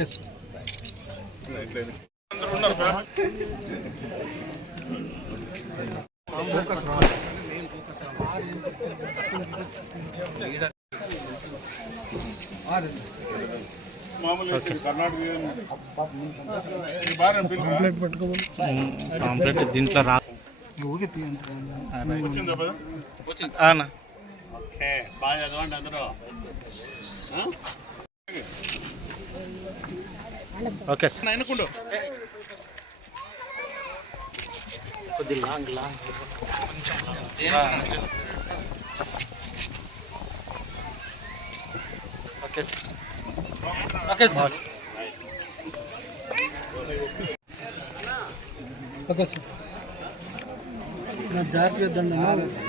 Okay sir మామూలుగా కర్ణాటక ఈ బాగా పిల్లలు పాంప్లెట్ దీంట్లో రా బాగా చదవండి అందరూ? ఓకే కొద్ది long long okay sir. Okay. Sir.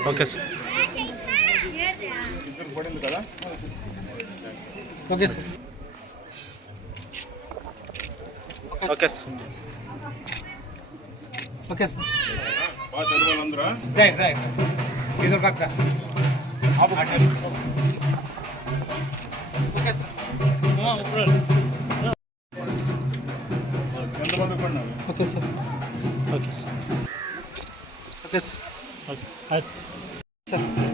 Okay sir. Okay sir. Okay sir. Okay sir. Right right. ఇద్దరు పక్క okay sir. Okay sir. Okay sir. Okay sir. Okay. Sir.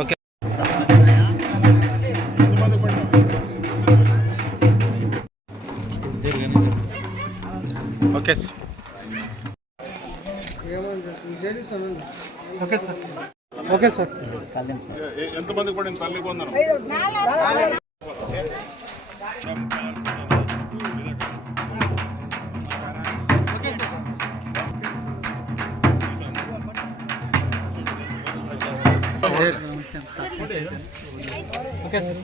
Okay. Okay sir. Okay sir. Okay sir. ఎంతమంది పడింది తల్లి కొందరు? Okay sir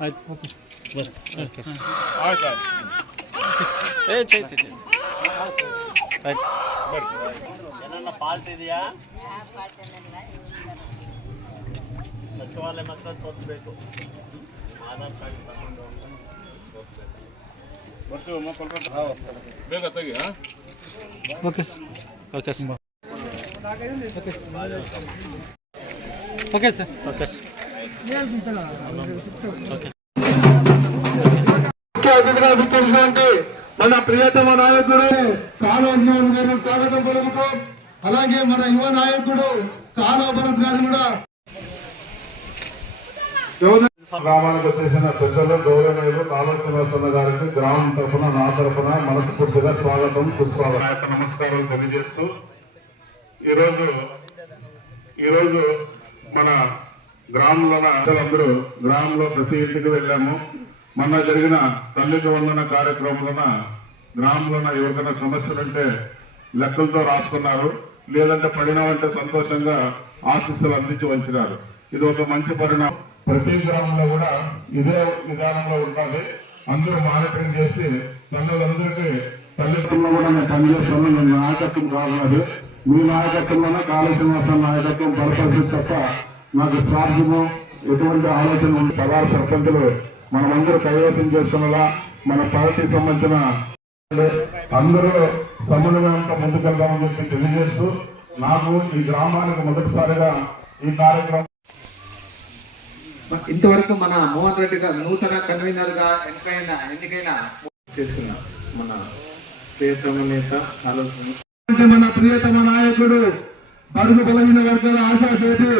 ಆಯ್ತು okay okay ಆಯ್ತು ಏ ಚೈತಿ ಆಯ್ತು ಏನನ್ನ ಫಾಲ್ಟ್ ಇದೆಯಾ ಸಚಿವಾಲಯ ಮಾತ್ರ ತೋರಿಸ್ಬೇಕು ಆಧಾರ್ ಕಾರ್ಡ್ ತಗೊಂಡು ತೋರಿಸ್ಬೇಕು ಬರ್ತೀವಿ ಬೇಗ ತೆಗಿ okay sir okay sir okay sir. Okay మన ప్రియతమ నాయకుడు కాలువ గారు స్వాగతం పలుకుతూ అలాగే మన యువ నాయకుడు కాలువ భరత్ గారు కూడా. గ్రామానికి వచ్చేసిన పెద్దలు గౌరవనీయులు కాళేశ్వరరత్న గారికి గ్రామం తరఫున నా తరఫున మనస్ఫూర్తిగా స్వాగతం సుస్వాగతం నమస్కారం తెలియజేస్తూ ఈరోజు ఈరోజు మన గ్రామంలో అందరూ గ్రామంలో ప్రతి ఇంటికి వెళ్ళాము. మొన్న జరిగిన తల్లికి వందన కార్యక్రమంలోన గ్రామంలో ఎవరికైనా సమస్యలుంటే లెక్కలతో రాసుకున్నారు. లేదంటే పడినామంటే సంతోషంగా ఆశీస్సులు అందించి వచ్చినారు ఇది ఒక మంచి పరిణామం. ప్రతి గ్రామంలో కూడా ఇదే విధానంలో ఉంటుంది అందరూ మానిటరింగ్ చేసి తల్లులందరికీ తల్లిదండ్రులు కూడా పనిచేస్తాను. నేను కావాలి. మీ నాయకత్వంలోనే కాళేశ్వరం నాయకత్వం బలపరిచి తప్ప నాకు స్వార్థము ఎటువంటి ఆలోచన ఉంది? సభా సర్పంచులు మనమందరూ కైవసం చేసుకున్నలా మన పార్టీకి సంబంధించిన అందరూ సమన్వయంతో ముందుకెళ్దామని చెప్పి తెలియజేస్తూ నాకు ఈ గ్రామానికి మొదటిసారిగా ఈ కార్యక్రమం ఇంతవరకు మన మోహన్ రెడ్డి గారు నూతన కన్వీనర్గా ఎన్నికైన ఎన్నికైన చేస్తున్నా మన ప్రియతమ నేత ఆలోచన మన ప్రియతమ నాయకుడు బడుగు బలహీన వర్గాల ఆశా చేతి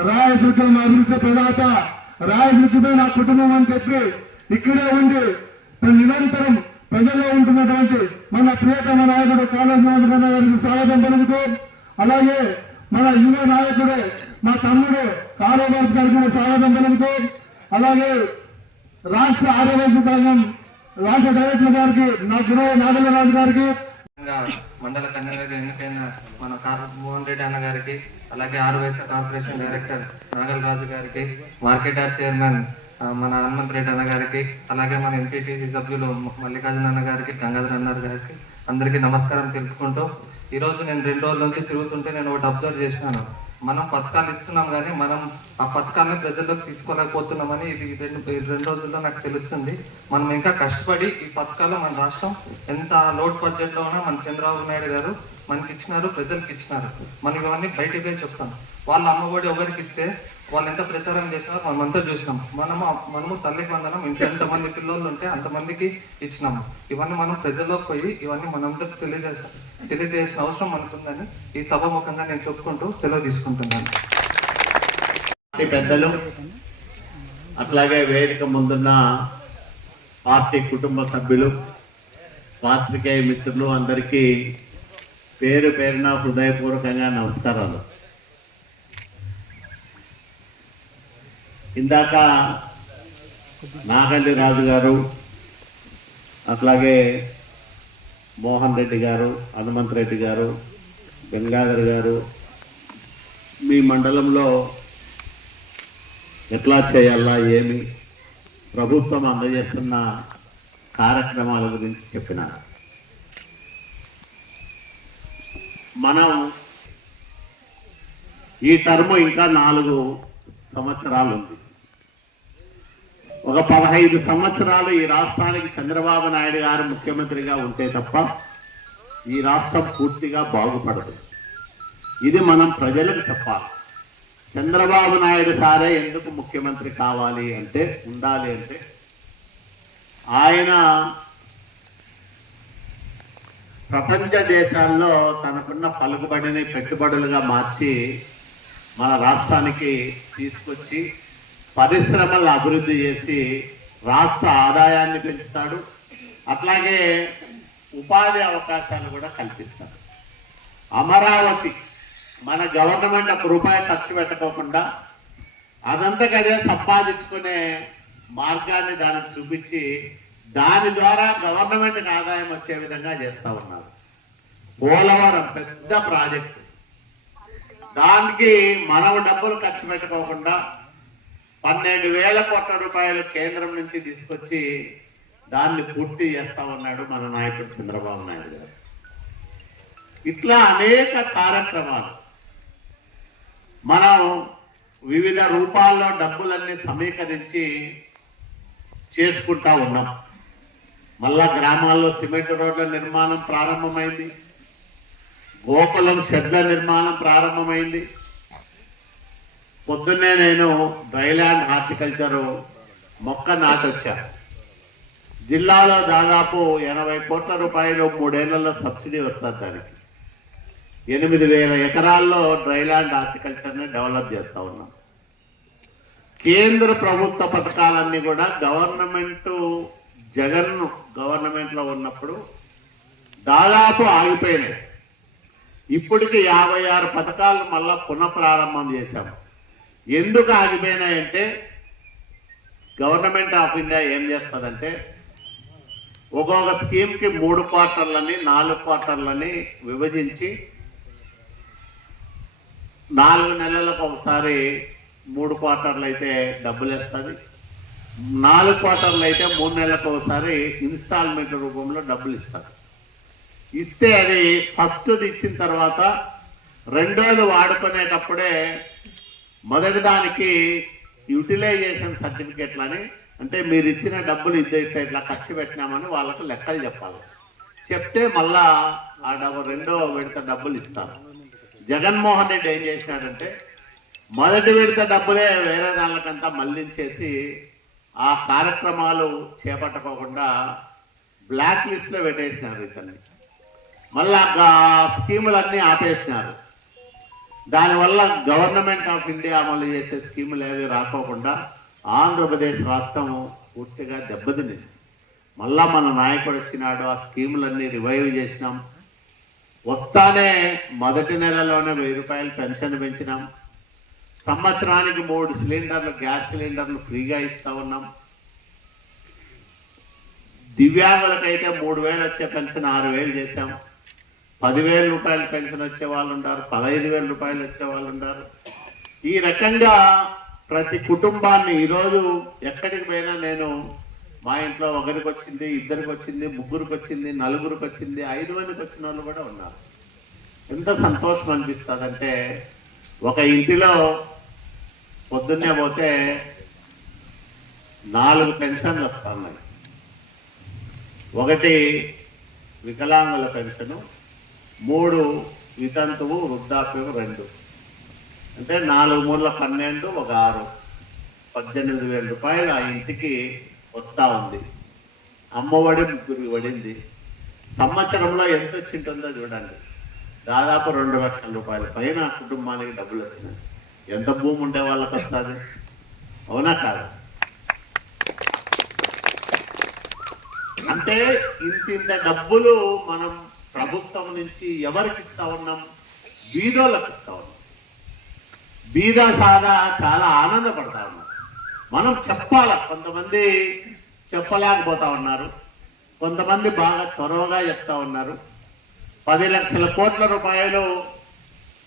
రాయదుర్గం అభివృద్ధి ప్రదాత రాయదుర్గమే నా కుటుంబం అని చెప్పి ఇక్కడే ఉండి నిరంతరం ప్రజల్లో ఉంటున్నటువంటి మన ప్రియతమ నాయకుడు కాళేశ్వర గారికి స్వాగతం పలుకుతూ అలాగే మన యువ నాయకుడు మా తమ్ముడు కాళేశ్వర గారికి స్వాగతం పలుకుతూ అలాగే రాష్ట్ర ఆదివాసీ సంఘం రాష్ట్ర డైరెక్టర్ గారికి నా గురువు నాగలరాజు గారికి విధంగా మండల కన్వీనర్గా ఎన్నికైన మన మోహన్ రెడ్డి అన్న గారికి అలాగే ఆరువేస కార్పొరేషన్ డైరెక్టర్ నాగలరాజు గారికి మార్కెట్ యార్డ్ చైర్మన్ మన హనుమంత్ రెడ్డి అన్న గారికి అలాగే మన ఎంపీటీసీ సభ్యులు మల్లికార్జున అన్న గారికి గంగాధర్ అన్న గారికి అందరికీ నమస్కారం తెలుపుకుంటూ ఈరోజు నేను రెండు రోజుల నుంచి తిరుగుతుంటే నేను ఒకటి అబ్జర్వ్ చేసినాను. మనం పథకాలు ఇస్తున్నాం కానీ మనం ఆ పథకాలను ప్రజల్లోకి తీసుకోలేకపోతున్నామని ఇది రెండు ఈ రెండు రోజుల్లో నాకు తెలుస్తుంది. మనం ఇంకా కష్టపడి ఈ పథకాలు మన రాష్ట్రం ఎంత లోడ్ బడ్జెట్లో ఉన్నా మన చంద్రబాబు నాయుడు గారు మనకి ఇచ్చినారు ప్రజలకు ఇచ్చినారు మనం ఇవన్నీ బయటకే చెప్తాం. వాళ్ళ అమ్మఒడి ఎవరికి ఇస్తే వాళ్ళు ఎంత ప్రచారం చేసినారో మనమంతా చూసినాం. మనము మనము తల్లికి వందనం ఇంట్లో ఎంతమంది పిల్లలు ఉంటే అంతమందికి ఇచ్చినాము. ఇవన్నీ మనం ప్రజల్లోకి పోయి ఇవన్నీ మనందరికి తెలియజేసా తెలియజేసిన అవసరం మనకుందని ఈ సభాముఖంగా నేను చెప్పుకుంటూ సెలవు తీసుకుంటున్నాను. పెద్దలు అట్లాగే వేదిక ముందున్న పార్టీ కుటుంబ సభ్యులు పాత్రికేయ మిత్రులు అందరికీ పేరు పేరున హృదయపూర్వకంగా నమస్కారాలు. ఇందాక నాగల్లి రాజు గారు అట్లాగే మోహన్ రెడ్డి గారు హనుమంత్ రెడ్డి గారు గంగాధర్ గారు మీ మండలంలో ఎట్లా చేయాలా ఏమి ప్రభుత్వం అందజేస్తున్న కార్యక్రమాల గురించి చెప్పిన. మనం ఈ టర్మ్ ఇంకా నాలుగు సంవత్సరాలు ఉంది ఒక పదహైదు సంవత్సరాలు ఈ రాష్ట్రానికి చంద్రబాబు నాయుడు గారు ముఖ్యమంత్రిగా ఉంటే తప్ప ఈ రాష్ట్రం పూర్తిగా బాగుపడదు. ఇది మనం ప్రజలకు చెప్పాలి. చంద్రబాబు నాయుడు సారే ఎందుకు ముఖ్యమంత్రి కావాలి అంటే ఉండాలి అంటే ఆయన ప్రపంచ దేశాల్లో తనకున్న పలుకుబడిని పెట్టుబడులుగా మార్చి మన రాష్ట్రానికి తీసుకొచ్చి పరిశ్రమలను అభివృద్ధి చేసి రాష్ట్ర ఆదాయాన్ని పెంచుతాడు. అట్లాగే ఉపాధి అవకాశాలు కూడా కల్పిస్తాడు. అమరావతి మన గవర్నమెంట్ ఒక రూపాయి ఖర్చు పెట్టకోకుండా అదంతకదే సంపాదించుకునే మార్గాన్ని దానికి చూపించి దాని ద్వారా గవర్నమెంట్కి ఆదాయం వచ్చే విధంగా చేస్తా ఉన్నారు. పోలవరం పెద్ద ప్రాజెక్టు. దానికి మనం డబ్బులు ఖర్చు పెట్టుకోకుండా పన్నెండు వేల కోట్ల రూపాయలు కేంద్రం నుంచి తీసుకొచ్చి దాన్ని పూర్తి చేస్తా ఉన్నాడు మన నాయకుడు చంద్రబాబు నాయుడు గారు. ఇట్లా అనేక కార్యక్రమాలు. మనం వివిధ రూపాల్లో డబ్బులన్నీ సమీకరించి చేసుకుంటా ఉన్నాం. మళ్ళా గ్రామాల్లో సిమెంట్ రోడ్ల నిర్మాణం ప్రారంభమైంది. గోకులం శ్రద్ధ నిర్మాణం ప్రారంభమైంది. పొద్దున్నే నేను డ్రైల్యాండ్ హార్టికల్చర్ మొక్క నాటొచ్చా. జిల్లాలో దాదాపు ఎనభై కోట్ల రూపాయలు మూడేళ్ళలో సబ్సిడీ వస్తుంది దానికి. ఎనిమిది వేల ఎకరాల్లో డ్రైల్యాండ్ హార్టికల్చర్ని డెవలప్ చేస్తూ ఉన్నాం. కేంద్ర ప్రభుత్వ పథకాలన్నీ కూడా గవర్నమెంట్ జగన్ గవర్నమెంట్లో ఉన్నప్పుడు దాదాపు ఆగిపోయినాయి. ఇప్పటికి యాభై ఆరు పథకాలు మళ్ళా పునఃప్రారంభం చేశాము ఎందుకు ఆగిపోయినాయంటే గవర్నమెంట్ ఆఫ్ ఇండియా ఏం చేస్తుందంటే ఒక్కొక్క స్కీమ్కి మూడు క్వార్టర్లని నాలుగు క్వార్టర్లని విభజించి నాలుగు నెలలకు ఒకసారి మూడు క్వార్టర్లు అయితే డబ్బులు వేస్తుంది నాలుగు క్వార్టర్లు అయితే మూడు నెలలకు ఒకసారి ఇన్స్టాల్మెంట్ రూపంలో డబ్బులు ఇస్తారు ఇస్తే అది ఫస్ట్ది ఇచ్చిన తర్వాత రెండోది వాడుకునేటప్పుడే మొదటి దానికి యూటిలైజేషన్ సర్టిఫికెట్లని అంటే మీరు ఇచ్చిన డబ్బులు ఇద్దరు ఇట్లా ఇట్లా ఖర్చు పెట్టినామని వాళ్ళకు లెక్కలు చెప్పాలి. చెప్తే మళ్ళా ఆ డబ్బు రెండో విడత డబ్బులు ఇస్తారు. జగన్మోహన్ రెడ్డి ఏం చేసినాడంటే మొదటి విడత డబ్బులే వేరే దానికంతా మళ్ళించేసి ఆ కార్యక్రమాలు చేపట్టకోకుండా బ్లాక్ లిస్ట్లో పెట్టేసినారు ఇతన్ని. మళ్ళా ఆ స్కీములన్నీ ఆపేసినారు. దానివల్ల గవర్నమెంట్ ఆఫ్ ఇండియా అమలు చేసే స్కీములు ఏవి రాకోకుండా ఆంధ్రప్రదేశ్ రాష్ట్రం పూర్తిగా దెబ్బతింది మళ్ళా మన నాయకుడు వచ్చినాడు ఆ స్కీములన్నీ రివైవ్ చేసినాం. వస్తానే మొదటి నెలలోనే వెయ్యి రూపాయలు పెన్షన్ పెంచినాం. సంవత్సరానికి మూడు సిలిండర్లు గ్యాస్ సిలిండర్లు ఫ్రీగా ఇస్తా ఉన్నాం. దివ్యాంగులకైతే మూడు వేలు వచ్చే పెన్షన్ ఆరు వేలు చేశాం. పదివేల రూపాయల పెన్షన్ వచ్చే వాళ్ళు ఉన్నారు పదహైదు వేల రూపాయలు వచ్చే వాళ్ళు ఉన్నారు ఈ రకంగా ప్రతి కుటుంబాన్ని ఈరోజు ఎక్కడికి పోయినా నేను మా ఇంట్లో ఒకరికి వచ్చింది ఇద్దరికి వచ్చింది ముగ్గురికి వచ్చింది నలుగురికి వచ్చింది ఐదు మందికి వచ్చిన వాళ్ళు కూడా ఉన్నారు. ఎంత సంతోషం అనిపిస్తుందంటే ఒక ఇంటిలో పొద్దున్నే పోతే నాలుగు పెన్షన్లు వస్తున్నాయి ఒకటి వికలాంగుల పెన్షను మూడు వితంతువు వృద్ధాప్యం రెండు. అంటే నాలుగు మూల పన్నెండు ఒక ఆరు. పద్దెనిమిది వేల రూపాయలు ఆ ఇంటికి వస్తూ ఉంది. అమ్మఒడి ముగ్గురికి పడింది. సంవత్సరంలో ఎంత వచ్చింటుందో చూడండి. దాదాపు రెండు లక్షల రూపాయల. పైన కుటుంబానికి డబ్బులు వచ్చినాయి. ఎంత భూమి ఉండే వాళ్ళకి వస్తుంది? అవునా కాదు? అంటే ఇంత ఇంత డబ్బులు మనం ప్రభుత్వం నుంచి ఎవరికి ఇస్తా ఉన్నాం? బీదోళ్ళకి ఇస్తా ఉన్నాం. బీద సాదా చాలా ఆనందపడతా ఉన్నాం మనం చెప్పాల? కొంతమంది చెప్పలేకపోతా ఉన్నారు. కొంతమంది బాగా చొరవగా చెప్తా ఉన్నారు. పది లక్షల కోట్ల రూపాయలు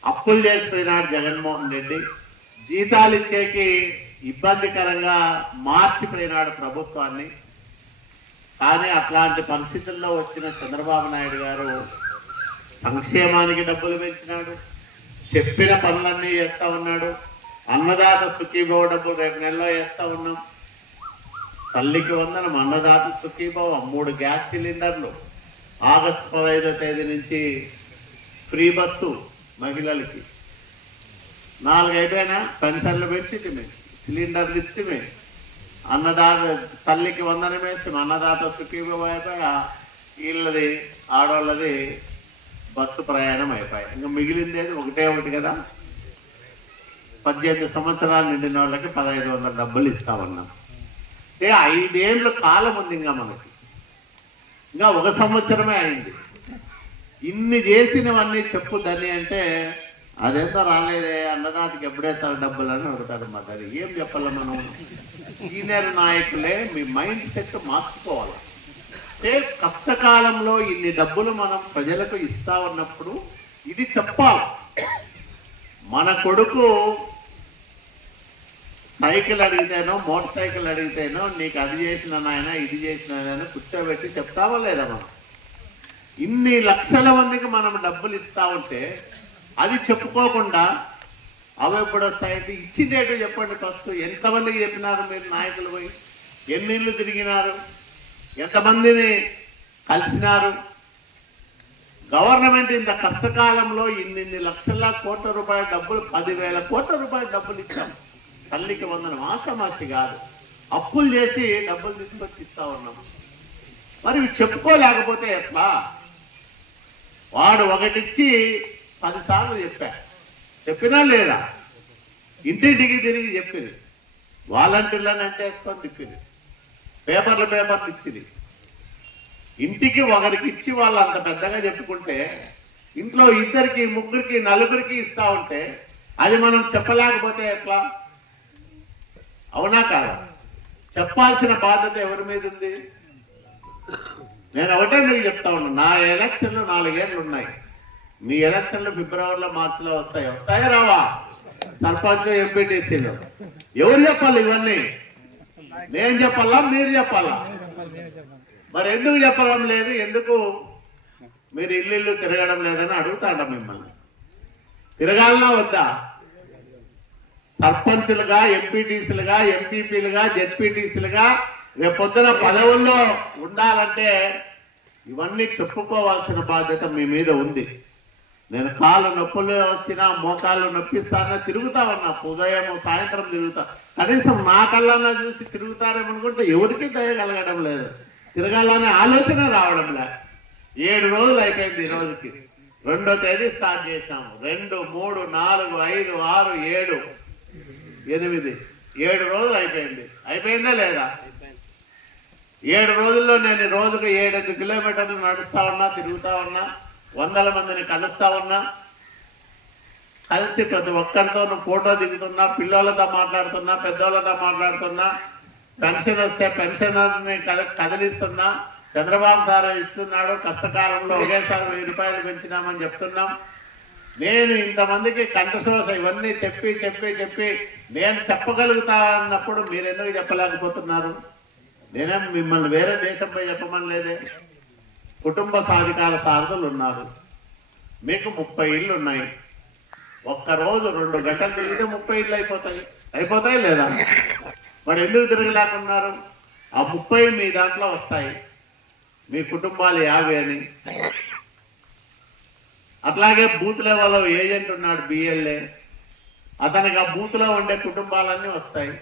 అప్పులు చేసిపోయినాడు జగన్మోహన్ రెడ్డి. జీతాలు ఇచ్చేకి ఇబ్బందికరంగా మార్చిపోయినాడు ప్రభుత్వాన్ని. కానీ అట్లాంటి పరిస్థితుల్లో వచ్చిన చంద్రబాబు నాయుడు గారు సంక్షేమానికి డబ్బులు పెంచినాడు చెప్పిన పనులన్నీ చేస్తా ఉన్నాడు అన్నదాత సుఖీభవ డబ్బులు రేపు నెలలో వేస్తూ ఉన్నాం. తల్లికి వందనం అన్నదాత సుఖీభవ మూడు గ్యాస్ సిలిండర్లు. ఆగస్టు పదహైదో తేదీ నుంచి ఫ్రీ బస్సు మహిళలకి. నాలుగు అయిపోయినా పెన్షన్లు పెంచితిమి సిలిండర్లు ఇస్తే అన్నదాత తల్లికి వందనం వేసి అన్నదాత సుఖీభవ అయిపోయి వీళ్ళది ఆడవాళ్ళది బస్సు ప్రయాణం అయిపోయి ఇంకా మిగిలిందేది ఒకటే ఒకటి కదా. పద్దెనిమిది సంవత్సరాలు నిండిన వాళ్ళకి పదహైదు వందల డబ్బులు ఇస్తామన్నాం. అంటే ఐదేళ్ళు కాలం ఉంది ఇంకా మనకి. ఇంకా ఒక సంవత్సరమే అయింది. ఇన్ని చేసినవన్నీ చెప్పు దాన్ని అంటే అదేంతో రాలేదే అన్నదాతకి ఎప్పుడేస్తారు డబ్బులు అని అడుగుతారు మా దగ్గర ఏం చెప్పాలి మనం. సీనియర్ నాయకులే మీ మైండ్ సెట్ మార్చుకోవాలి. అంటే కష్టకాలంలో ఇన్ని డబ్బులు మనం ప్రజలకు ఇస్తా ఉన్నప్పుడు ఇది చెప్పాలి. మన కొడుకు సైకిల్ అడిగితేనో మోటార్ సైకిల్ అడిగితేనో నీకు అది చేసిన నాయన ఇది చేసిన నాయన కూర్చోబెట్టి చెప్తావా లేదా మనం? ఇన్ని లక్షల మందికి మనం డబ్బులు ఇస్తా ఉంటే అది చెప్పుకోకుండా అవి ఎప్పుడు వస్తాయంటే చెప్పండి ఫస్ట్. ఎంతమందికి చెప్పినారు మీరు నాయకులు పోయి? ఎన్ని ఇళ్ళు తిరిగినారు? ఎంతమందిని కలిసినారు? గవర్నమెంట్ ఇంత కష్టకాలంలో ఇన్నిన్ని లక్షల కోట్ల రూపాయల డబ్బులు పదివేల కోట్ల రూపాయల డబ్బులు ఇచ్చాం. తల్లికి వందనం. ఆషామాషి కాదు. అప్పులు చేసి డబ్బులు తీసుకొచ్చి ఇస్తా ఉన్నాం. మరి ఇవి చెప్పుకోలేకపోతే ఎట్లా? వాడు ఒకటిచ్చి పదిసార్లు చెప్పా. చెప్పినా లేదా? ఇంటింటికి తిరిగి చెప్పింది వాలంటీర్లను అంటేసుకొని తిప్పింది పేపర్లు పేపర్లు ఇచ్చింది ఇంటికి ఒకరికి ఇచ్చి వాళ్ళు అంత పెద్దగా చెప్పుకుంటే ఇంట్లో ఇద్దరికి ముగ్గురికి నలుగురికి ఇస్తా ఉంటే అది మనం చెప్పలేకపోతే ఎట్లా? అవునా కాదా? చెప్పాల్సిన బాధ్యత ఎవరి మీద ఉంది? నేను ఒకటే మీకు చెప్తా ఉన్నా. నా ఎలక్షన్లు నాలుగేళ్ళు ఉన్నాయి. మీ ఎలక్షన్లు ఫిబ్రవరిలో మార్చిలో వస్తాయి. వస్తాయా రావా? సర్పంచ్ ఎంపీటీసీలు. ఎవరు చెప్పాలి ఇవన్నీ? నేను చెప్పాలా? మీరు చెప్పాలా? మరి ఎందుకు చెప్పడం లేదు? ఎందుకు మీరు ఇల్లు ఇల్లు తిరగడం లేదని అడుగుతాడ మిమ్మల్ని. తిరగాలనా వద్దా? సర్పంచులుగా ఎంపీటీసీలుగా ఎంపీపీలుగా జెడ్పీటీసీలుగా రేపొద్దున పదవుల్లో ఉండాలంటే ఇవన్నీ చెప్పుకోవాల్సిన బాధ్యత మీ మీద ఉంది. నేను కాళ్ళు నొప్పులు వచ్చినా మోకాళ్ళు నొప్పిస్తానా తిరుగుతా ఉన్నా. ఉదయం సాయంత్రం తిరుగుతా. కనీసం నా కళ్ళన్నా చూసి తిరుగుతారేమనుకుంటే ఎవరికి దయ కలగడం లేదు. తిరగాలనే ఆలోచన రావడం లే. ఏడు రోజులు అయిపోయింది ఈ రోజుకి. రెండో తేదీ స్టార్ట్ చేశాము. రెండు మూడు నాలుగు ఐదు ఆరు ఏడు ఎనిమిది. ఏడు రోజులు అయిపోయింది. అయిపోయిందా లేదా? ఏడు రోజుల్లో నేను రోజుకు ఏడెనిమిది కిలోమీటర్లు నడుస్తా ఉన్నా తిరుగుతా ఉన్నా. వందల మందిని కలుస్తా ఉన్నా. కలిసి ప్రతి ఒక్కరితో ఫోటో దిగుతున్నా పిల్లలతో మాట్లాడుతున్నా పెద్దోళ్ళతో మాట్లాడుతున్నా పెన్షన్ వస్తే పెన్షనర్ని కదిలిస్తున్నా. చంద్రబాబు సార్ ఇస్తున్నాడు కష్టకాలంలో ఒకేసారి వెయ్యి రూపాయలు పెంచినామని చెప్తున్నాం. నేను ఇంతమందికి కంఠశోష ఇవన్నీ చెప్పి చెప్పి చెప్పి నేను చెప్పగలుగుతా అన్నప్పుడు మీరు ఎందుకు చెప్పలేకపోతున్నారు? నేనేం మిమ్మల్ని వేరే దేశంపై చెప్పమని లేదే కుటుంబ సాధికార సారథులు ఉన్నారు. మీకు ముప్పై ఇళ్ళు ఉన్నాయి. ఒక్క రోజు రెండు గంటలు తిరిగితే ముప్పై ఇళ్ళు అయిపోతాయి. అయిపోతాయి లేదా? మరి ఎందుకు తిరగలేకున్నారు? ఆ ముప్పై మీ దాంట్లో వస్తాయి. మీ కుటుంబాలు యాభై అని. అట్లాగే బూత్ లెవెల్లో ఏజెంట్ ఉన్నాడు బిఎల్ఏ. అతనికి ఆ బూత్లో ఉండే కుటుంబాలన్నీ వస్తాయి.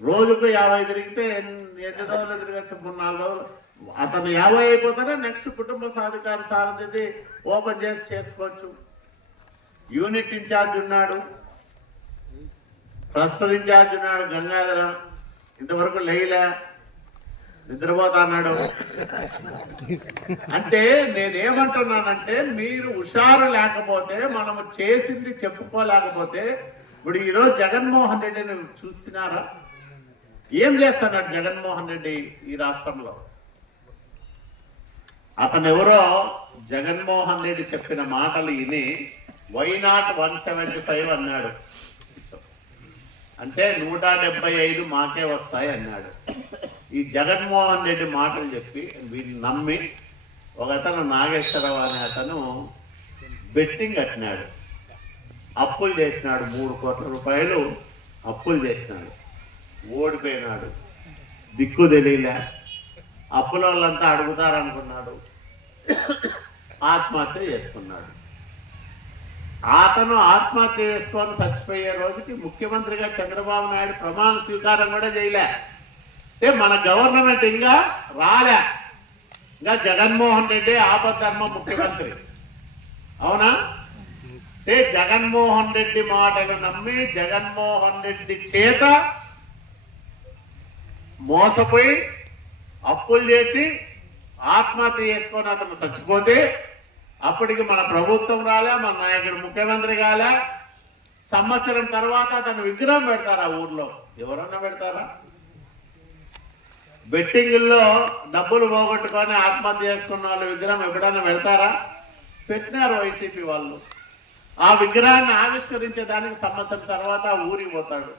రోజుకు యాభై తిరిగితే ఎన్ని రోజులు తిరగచ్చు? మూడు నాలుగు రోజులు. అతను యాభై అయిపోతేనే నెక్స్ట్ కుటుంబ సాధికార సారథిది ఓపెన్ చేసి చేసుకోవచ్చు. యూనిట్ ఇన్ఛార్జ్ ఉన్నాడు. ప్రస్తుత ఇన్ఛార్జ్ ఉన్నాడు గంగాధర. ఇంతవరకు లేయలే. నిద్రపోతా అన్నాడు. అంటే నేనేమంటున్నానంటే మీరు హుషారు లేకపోతే మనము చేసింది చెప్పుకోలేకపోతే ఇప్పుడు ఈరోజు జగన్మోహన్ రెడ్డిని చూస్తున్నారా? ఏం చేస్తున్నాడు జగన్మోహన్ రెడ్డి ఈ రాష్ట్రంలో? అతను ఎవరో జగన్మోహన్ రెడ్డి చెప్పిన మాటలు విని why not one seventy five అన్నాడు. అంటే నూట డెబ్బై ఐదు మాకే వస్తాయి అన్నాడు. ఈ జగన్మోహన్ రెడ్డి మాటలు చెప్పి వీడిని నమ్మి ఒక అతను నాగేశ్వరరావు అనే అతను బెట్టింగ్ కట్టినాడు. అప్పులు చేసినాడు మూడు కోట్ల రూపాయలు అప్పులు చేసినాడు. ఓడిపోయినాడు. దిక్కు తెలియలే. అప్పుల వాళ్ళంతా అడుగుతారనుకున్నాడు. ఆత్మహత్య చేసుకున్నాడు. అతను ఆత్మహత్య చేసుకొని చచ్చిపోయే రోజుకి ముఖ్యమంత్రిగా చంద్రబాబు నాయుడు ప్రమాణ స్వీకారం కూడా చేయలే. అంటే మన గవర్నమెంట్ ఇంకా రాలే. ఇంకా జగన్మోహన్ రెడ్డి ఆపద్ధర్మ ముఖ్యమంత్రి. అవునా? అంటే జగన్మోహన్ రెడ్డి మాటలు నమ్మి జగన్మోహన్ రెడ్డి చేత మోసపోయి అప్పులు చేసి ఆత్మహత్య చేసుకొని అతను చచ్చిపోతే అప్పటికి మన ప్రభుత్వం రాలే మన నాయకుడు ముఖ్యమంత్రి కాలే. సంవత్సరం తర్వాత అతను విగ్రహం పెడతారా ఊర్లో? ఎవరన్నా పెడతారా? బెట్టింగుల్లో డబ్బులు పోగొట్టుకొని ఆత్మహత్య చేసుకున్న వాళ్ళు విగ్రహం ఎప్పుడన్నా పెడతారా? పెట్టినారు వైసీపీ వాళ్ళు. ఆ విగ్రహాన్ని ఆవిష్కరించే దానికి సంవత్సరం తర్వాత ఆ ఊరికి పోతాడు.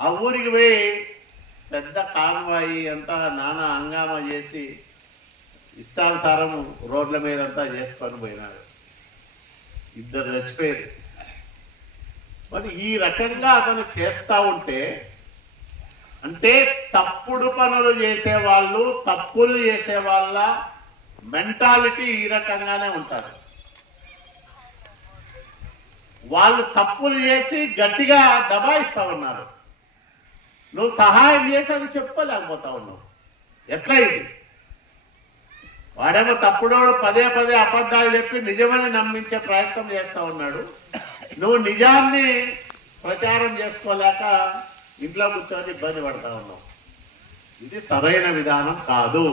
ఆ ఊరికి పోయి పెద్ద కాన్వాయి అంతా నానా హంగామా చేసి ఇష్టానుసారం రోడ్ల మీద అంతా చేసుకొని పోయినాడు. ఇద్దరు చచ్చిపోయారు. మరి ఈ రకంగా అతను చేస్తూ ఉంటే అంటే తప్పుడు పనులు చేసే వాళ్ళు తప్పులు చేసే వాళ్ళ మెంటాలిటీ ఈ రకంగానే ఉంటారు. వాళ్ళు తప్పులు చేసి గట్టిగా దబాయిస్తూ ఉన్నారు. నువ్వు సహాయం చేసి అది చెప్పుకోలేకపోతా ఉన్నావు. ఎట్లా ఇది? వాడేమో తప్పుడోడు పదే పదే అబద్ధాలు చెప్పి నిజమని నమ్మించే ప్రయత్నం చేస్తా ఉన్నాడు. నువ్వు నిజాన్ని ప్రచారం చేసుకోలేక ఇంట్లో కూర్చొని ఇబ్బంది పడతా ఉన్నావు. ఇది సరైన విధానం కాదు.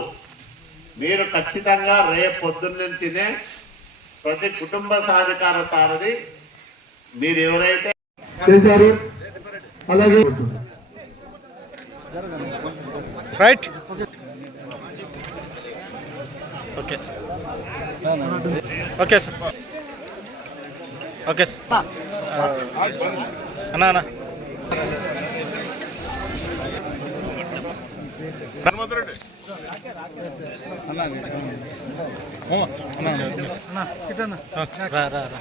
మీరు ఖచ్చితంగా రేపు పొద్దున్న నుంచినే ప్రతి కుటుంబ సాధికార సారథి మీరు ఎవరైతే చేశారు? అలాగే. Right okay okay sir okay sir అన్నా అన్నా అన్నా రా రా రా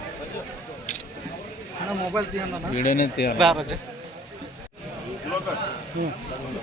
అన్న